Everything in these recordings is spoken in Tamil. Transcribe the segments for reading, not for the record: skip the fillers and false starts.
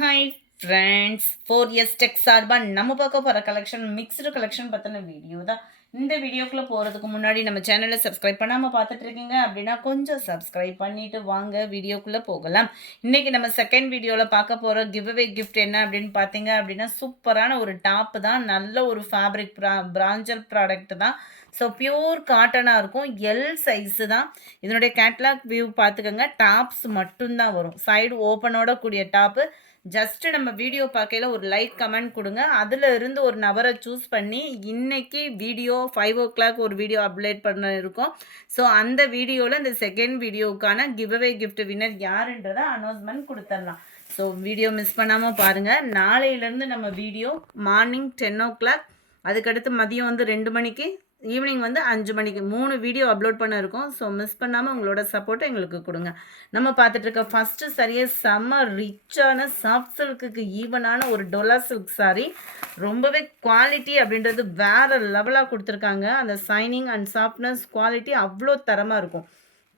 ஹாய் ஃப்ரெண்ட்ஸ், 4S டெக் சார்பாக நம்ம பார்க்க போகிற கலெக்ஷன் மிக்ஸ்டு கலெக்ஷன் பற்றின வீடியோ தான். இந்த வீடியோக்குள்ளே போகிறதுக்கு முன்னாடி நம்ம சேனலை சப்ஸ்கிரைப் பண்ணாமல் பார்த்துட்டு இருக்கீங்க அப்படின்னா கொஞ்சம் சப்ஸ்கிரைப் பண்ணிவிட்டு வாங்க வீடியோக்குள்ளே போகலாம். இன்றைக்கி நம்ம செகண்ட் வீடியோவில் பார்க்க போகிற கிவ்அவே கிஃப்ட் என்ன அப்படின்னு பார்த்தீங்க அப்படின்னா சூப்பரான ஒரு டாப்பு தான். நல்ல ஒரு ஃபேப்ரிக் பிராஞ்சல் ப்ராடக்ட் தான். ஸோ பியூர் காட்டனாக இருக்கும். எல் சைஸு தான். இதனுடைய கேட்லாக் வியூ பார்த்துக்கோங்க. டாப்ஸ் மட்டும்தான் வரும். சைடு ஓப்பனோட கூடிய டாப்பு. ஜஸ்ட்டு நம்ம வீடியோ பார்க்கையில் ஒரு லைக் கமெண்ட் கொடுங்க. அதில் இருந்து ஒரு நபரை சூஸ் பண்ணி இன்றைக்கி வீடியோ 5 o'clock ஒரு வீடியோ அப்லோட் பண்ண இருக்கும். ஸோ அந்த வீடியோவில் இந்த செகண்ட் வீடியோவுக்கான கிவ்அவே கிஃப்ட் வின்னர் யாருன்றதை அனௌன்ஸ்மெண்ட் கொடுத்துடலாம். ஸோ வீடியோ மிஸ் பண்ணாமல் பாருங்கள். நாளையிலேருந்து நம்ம வீடியோ மார்னிங் 10 o'clock, அதுக்கடுத்து மதியம் 2 மணிக்கு, ஈவினிங் 5 மணிக்கு 3 வீடியோ அப்லோட் பண்ண இருக்கும். ஸோ மிஸ் பண்ணாமல் உங்களோட சப்போர்ட்டை எங்களுக்கு கொடுங்க. நம்ம பார்த்துட்ருக்க ஃபஸ்ட்டு சாரியே செம்ம ரிச்சான சாஃப்ட் சில்க்குக்கு ஈவனான ஒரு டொலா சில்க் சாரீ. ரொம்பவே குவாலிட்டி அப்படின்றது வேறு லெவலாக கொடுத்துருக்காங்க. அந்த சைனிங் அண்ட் சாஃப்ட்னஸ் குவாலிட்டி அவ்வளோ தரமாக இருக்கும்.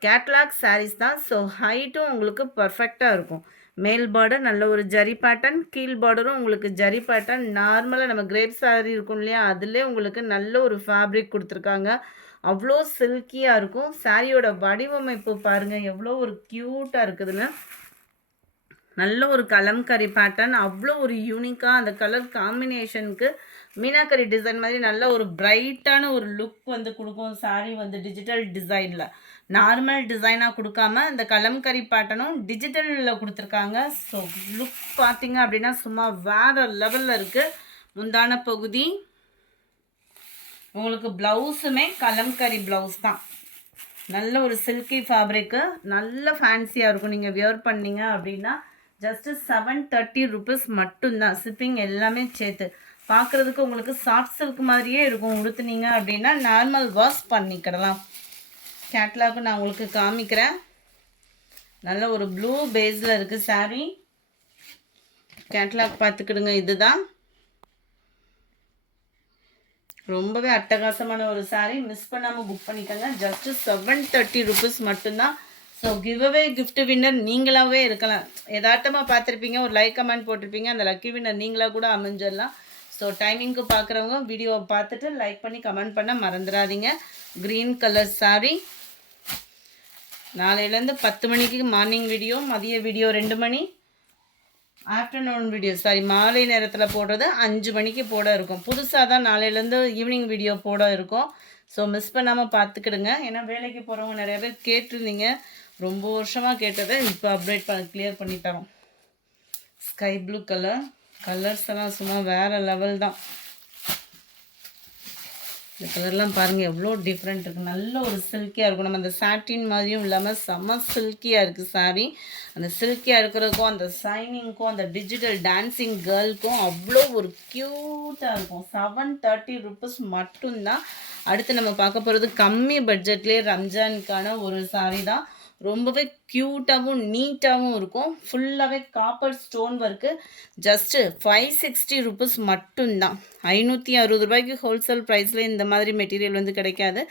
கேட்லாக் சாரீஸ் தான். ஸோ ஹைட்டும் உங்களுக்கு பர்ஃபெக்டாக இருக்கும். மேல் பார்டர் நல்ல ஒரு ஜரி பேட்டர்ன், கீழ் பார்டரும் உங்களுக்கு ஜரி பேட்டர்ன். நார்மலாக நம்ம கிரேப் சாரீ இருக்கும் இல்லையா, அதிலே உங்களுக்கு நல்ல ஒரு ஃபேப்ரிக் கொடுத்துருக்காங்க. அவ்வளோ சில்கியாக இருக்கும். சாரியோட வடிவமைப்பு பாருங்கள் எவ்வளோ ஒரு க்யூட்டாக இருக்குதுன்னு. நல்ல ஒரு கலம்கரி பேட்டர்ன், அவ்வளோ ஒரு யூனிக்காக அந்த கலர் காம்பினேஷனுக்கு மீனாக்கரி டிசைன் மாதிரி நல்ல ஒரு பிரைட்டான ஒரு லுக் கொடுக்கும். சாரீ டிஜிட்டல் டிசைனில் நார்மல் டிசைனாக கொடுக்காம இந்த கலம்கரி பேட்டர்னும் டிஜிட்டலில் கொடுத்துருக்காங்க. ஸோ லுக் பார்த்தீங்க அப்படின்னா சும்மா வேறு லெவலில் இருக்குது. முந்தான பகுதி உங்களுக்கு ப்ளவுஸுமே கலம்கரி ப்ளவுஸ் தான். நல்ல ஒரு சில்கி ஃபேப்ரிக்கு, நல்ல ஃபேன்சியாக இருக்கும். நீங்கள் வியர் பண்ணிங்க அப்படின்னா ஜஸ்ட்டு 730 rupees மட்டும்தான். ஷிப்பிங் எல்லாமே சேர்த்து. பார்க்குறதுக்கு உங்களுக்கு சாஃப்ட் சில்க் மாதிரியே இருக்கும். உடுத்துனீங்க அப்படின்னா நார்மல் வாஷ் பண்ணிக்கிடலாம். கேட்லாக்கு நான் உங்களுக்கு காமிக்கிறேன். நல்ல ஒரு ப்ளூ பேஸில் இருக்குது சாரீ. கேட்லாக் பார்த்துக்கிடுங்க. இதுதான் ரொம்பவே அட்டகாசமான ஒரு சாரீ. மிஸ் பண்ணாமல் புக் பண்ணிக்கோங்க. ஜஸ்ட்டு 730 rupees மட்டும்தான். ஸோ கிவ்அவே கிஃப்ட் வின்னர் நீங்களாகவே இருக்கலாம். யதார்த்தமாக பார்த்துருப்பீங்க, ஒரு லைக் கமெண்ட் போட்டிருப்பீங்க, அந்த லக்கி வின்னர் நீங்களாக கூட அமைஞ்சிடலாம். ஸோ டைமிங்க்கு பார்க்குறவங்க வீடியோவை பார்த்துட்டு லைக் பண்ணி கமெண்ட் பண்ண மறந்துடாதீங்க. Green colour sari. நாளையிலேருந்து 10 மணிக்கு மார்னிங் வீடியோ, மதிய வீடியோ 2 மணி, ஆஃப்டர்நூன் வீடியோ மாலை நேரத்தில் போடுறது 5 மணிக்கு போட இருக்கும். புதுசாக தான் நாளையிலேருந்து ஈவினிங் வீடியோ போட இருக்கும். ஸோ மிஸ் பண்ணாமல் பார்த்துக்கிடுங்க. ஏன்னா வேலைக்கு போகிறவங்க நிறைய பேர் கேட்டிருந்தீங்க. ரொம்ப வருஷமாக கேட்டதை இப்போ அப்டேட் கிளியர் பண்ணி தரோம். ஸ்கை ப்ளூ கலர்ஸ் எல்லாம் சும்மா வேறு லெவல் தான். இந்த கலர்லாம் பாருங்கள் எவ்வளோ டிஃப்ரெண்ட் இருக்குது. நல்ல ஒரு சில்கியாக இருக்கும். நம்ம அந்த சாட்டின் மாதிரியும் இல்லாமல் செம்ம சில்கியாக இருக்குது சாரீ. அந்த சில்கியாக இருக்கிறதுக்கும் அந்த சைனிங்க்கும் அந்த டிஜிட்டல் டான்ஸிங் கேர்ளுக்கும் அவ்வளோ ஒரு க்யூட்டாக இருக்கும். 730 rupees மட்டும்தான். அடுத்து நம்ம பார்க்க போகிறது கம்மி பட்ஜெட்லேயே ரம்ஜானுக்கான ஒரு சாரீ தான். ரொம்பவே க்யூட்டாகவும் நீட்டாகவும் இருக்கும். ஃபுல்லாகவே copper stone work. Just 560 rupees மட்டும்தான். 560 ரூபாய்க்கு ஹோல்சேல் ப்ரைஸில் இந்த மாதிரி மெட்டீரியல் கிடைக்காது.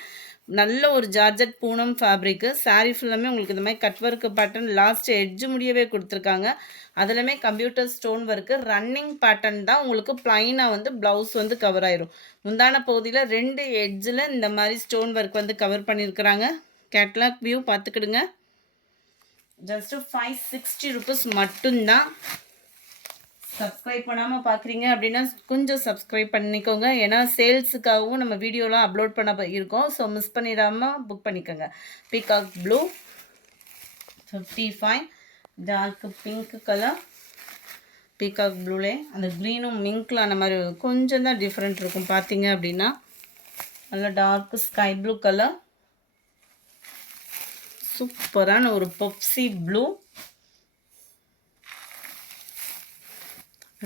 நல்ல ஒரு ஜார்ஜட் பூனம் ஃபேப்ரிக்கு. சாரீ ஃபுல்லாமே உங்களுக்கு இந்த மாதிரி cut work pattern last edge முடியவே கொடுத்துருக்காங்க. அதிலுமே computer stone work. Running pattern தான். உங்களுக்கு ப்ளைனாக ப்ளவுஸ் கவர் ஆயிரும். முந்தான பகுதியில் 2 எட்ஜில் இந்த மாதிரி ஸ்டோன் ஒர்க் கவர் பண்ணியிருக்கிறாங்க. கேட்லாக் வியூ பார்த்துக்கிடுங்க. ஜஸ்ட்டு 560 rupees மட்டும்தான். சப்ஸ்கிரைப் பண்ணாமல் பார்க்குறீங்க அப்படின்னா கொஞ்சம் சப்ஸ்கிரைப் பண்ணிக்கோங்க. ஏன்னா சேல்ஸுக்காகவும் நம்ம வீடியோலாம் அப்லோட் பண்ண இருக்கோம். ஸோ மிஸ் பண்ணிடாமல் புக் பண்ணிக்கோங்க. Peacock blue 55, dark pink colour. Peacock ப்ளூலே அந்த க்ரீனும் மிங்க்கில் அந்த மாதிரி கொஞ்சம் தான் டிஃப்ரெண்ட் இருக்கும். பார்த்தீங்க அப்படின்னா நல்ல டார்க் ஸ்கை ப்ளூ கலர். சூப்பரான ஒரு Pepsi blue,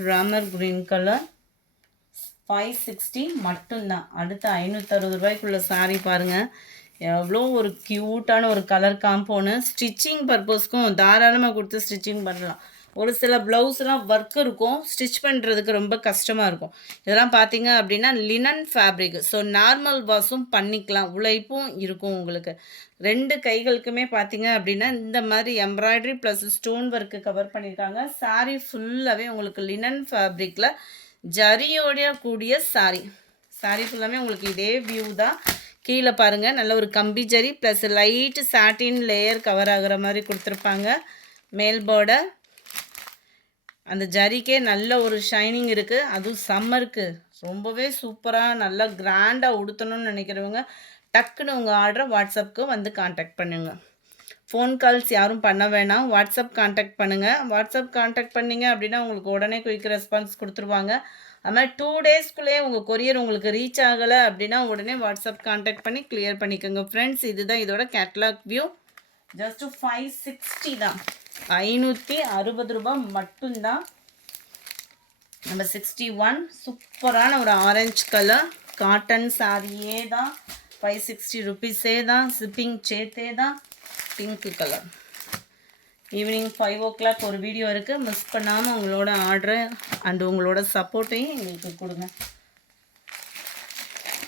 Ramar green colour. 560 மட்டும்தான். அடுத்து 560 ரூபாய்க்குள்ள சாரீ பாருங்கள் எவ்வளோ ஒரு க்யூட்டான ஒரு கலர் காம்போனு. ஸ்டிச்சிங் பர்பஸ்க்கும் தாராளமாக கொடுத்து ஸ்டிச்சிங் பண்ணலாம். ஒரு சில ப்ளவுஸ்லாம் ஒர்க் இருக்கும், ஸ்டிச் பண்ணுறதுக்கு ரொம்ப கஷ்டமாக இருக்கும். இதெல்லாம் பார்த்தீங்க அப்படின்னா லினன் ஃபேப்ரிக். ஸோ நார்மல் வாஷும் பண்ணிக்கலாம், உழைப்பும் இருக்கும் உங்களுக்கு. 2 கைகளுக்குமே பார்த்தீங்க அப்படின்னா இந்த மாதிரி embroidery plus stone work cover பண்ணியிருக்காங்க. சாரீ ஃபுல்லாகவே உங்களுக்கு லினன் ஃபேப்ரிக்கில் ஜரியோடைய கூடிய சாரீ. சாரீ ஃபுல்லாமே உங்களுக்கு இதே வியூ தான். கீழே பாருங்கள், நல்ல ஒரு கம்பி ஜரி ப்ளஸ் லைட்டு சாட்டின் லேயர் கவர் ஆகிற மாதிரி கொடுத்துருப்பாங்க. மேல் பார்டர் அந்த ஜரிக்கே நல்ல ஒரு ஷைனிங் இருக்குது. அதுவும் சம்மருக்கு ரொம்பவே சூப்பராக நல்லா கிராண்டாக உடுத்தணும்னு நினைக்கிறவங்க டக்குன்னு உங்கள் ஆர்டரை வாட்ஸ்அப்புக்கு வந்து காண்டாக்ட் பண்ணுங்க. ஃபோன் கால்ஸ் யாரும் பண்ண வேணாம், வாட்ஸ்அப் காண்டாக்ட் பண்ணுங்கள். வாட்ஸ்அப் காண்டாக்ட் பண்ணிங்க அப்படின்னா உங்களுக்கு உடனே குயிக் ரெஸ்பான்ஸ் கொடுத்துருவாங்க. அது மாதிரி 2 டேஸ்க்குள்ளேயே உங்கள் கொரியர் உங்களுக்கு ரீச் ஆகலை அப்படின்னா உடனே வாட்ஸ்அப் காண்டாக்ட் பண்ணி கிளியர் பண்ணிக்கோங்க ஃப்ரெண்ட்ஸ். இதுதான் இதோட கேட்லாக் வியூ. ஜஸ்ட்டு 560 தான், 560 ரூபாய் மட்டும்தான். நம்பர் 61 சூப்பரான ஒரு ஆரஞ்சு கலர் காட்டன் சாரியே தான், 560 ருபீஸே தான், ஷிப்பிங் சேர்த்தே தான். பிங்க் கலர் ஈவினிங் 5 o'clock ஒரு வீடியோ இருக்குது, மிஸ் பண்ணாமல் உங்களோட ஆர்டரை அண்டு உங்களோட சப்போர்ட்டையும் எங்களுக்கு கொடுங்க.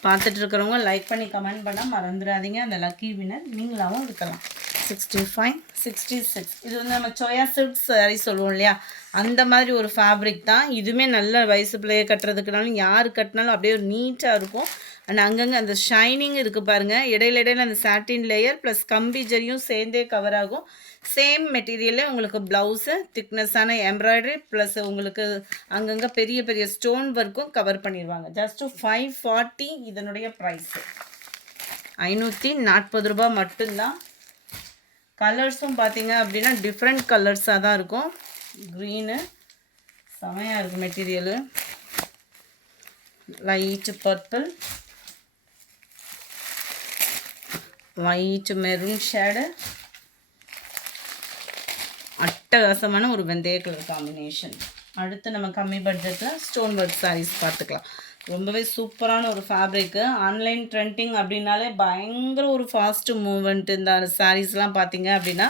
பார்த்துட்டு இருக்கிறவங்க லைக் பண்ணி கமெண்ட் பண்ண மறந்துடாதீங்க. அந்த லக்கி வினர் நீங்களாகவும் இருக்கலாம். 65 66 இது வந்து நம்ம சோயா சில்க் சாரி சொல்லுவோம் இல்லையா, அந்த மாதிரி ஒரு ஃபேப்ரிக் தான். இதுவுமே நல்ல வயசு பிள்ளைய கட்டுறதுக்குனாலும் யார் கட்டினாலும் அப்படியே ஒரு நீட்டாக இருக்கும். அண்ட் அங்கங்கே அந்த ஷைனிங் இருக்குது பாருங்கள். இடையில அந்த சாட்டின் லேயர் ப்ளஸ் கம்பி ஜரியும் சேர்ந்தே கவர் ஆகும். சேம் மெட்டீரியலே உங்களுக்கு ப்ளவுஸு திக்னஸான எம்ப்ராய்டரி ப்ளஸ் உங்களுக்கு அங்கங்கே பெரிய பெரிய ஸ்டோன் ஒர்க்கும் கவர் பண்ணிடுவாங்க. ஜஸ்ட்டு 540 இதனுடைய ப்ரைஸு. 540 ரூபா மட்டும்தான். கலர்ஸும் பார்த்தீங்க அப்படின்னா டிஃப்ரெண்ட் கலர்ஸாக தான் இருக்கும். க்ரீனு செமையாக இருக்குது material, light purple, light maroon shade, அட்டகாசமான ஒரு வெந்தய கலர் காம்பினேஷன். அடுத்து நம்ம கம்மி பட்ஜெட்டில் ஸ்டோன் ஒர்க் சாரீஸ் பார்த்துக்கலாம். ரொம்பவே சூப்பரான ஒரு ஃபேப்ரிக்கு. ஆன்லைன் ட்ரெண்டிங் அப்படின்னாலே பயங்கர ஒரு ஃபாஸ்ட்டு மூவ்மெண்ட். இந்த சாரீஸ்லாம் பார்த்தீங்க அப்படின்னா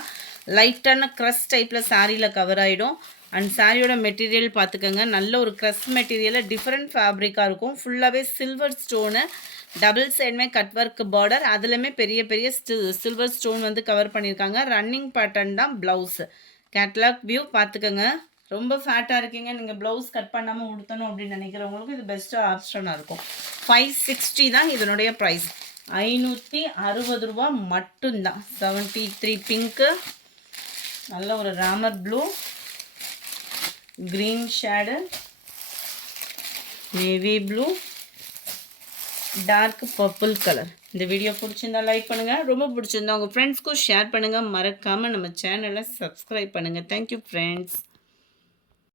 லைட்டான க்ரஷ் டைப்பில் சாரியில் கவர் ஆகிடும். அண்ட் சாரியோட மெட்டீரியல் பார்த்துக்கோங்க, நல்ல ஒரு க்ரஷ் மெட்டீரியலில் டிஃப்ரெண்ட் ஃபேப்ரிக்காக இருக்கும். ஃபுல்லாகவே சில்வர் ஸ்டோனு, டபுள் சைடுமே கட் ஒர்க் பார்டர், அதுலேயுமே பெரிய பெரிய சில்வர் ஸ்டோன் வந்து கவர் பண்ணியிருக்காங்க. ரன்னிங் பேட்டர்ன் தான் ப்ளவுஸு. கேட்லாக் வியூ பார்த்துக்கோங்க. ரொம்ப ஃபேட்டாக இருக்கீங்க, நீங்கள் ப்ளவுஸ் கட் பண்ணாமல் உடுத்தணும் அப்படின்னு நினைக்கிறவங்களுக்கு இது பெஸ்ட்டு ஆப்ஷனாக இருக்கும். 560 தான் இதனுடைய ப்ரைஸ். 560 ரூபா மட்டும்தான். 73 பிங்க்கு, நல்ல ஒரு Ramar blue, green shade, navy blue, dark purple colour. இந்த வீடியோ பிடிச்சிருந்தா லைக் பண்ணுங்கள், ரொம்ப பிடிச்சிருந்தா உங்கள் ஃப்ரெண்ட்ஸ்க்கும் ஷேர் பண்ணுங்கள். மறக்காமல் நம்ம சேனலை சப்ஸ்கிரைப் பண்ணுங்கள். Thank you friends.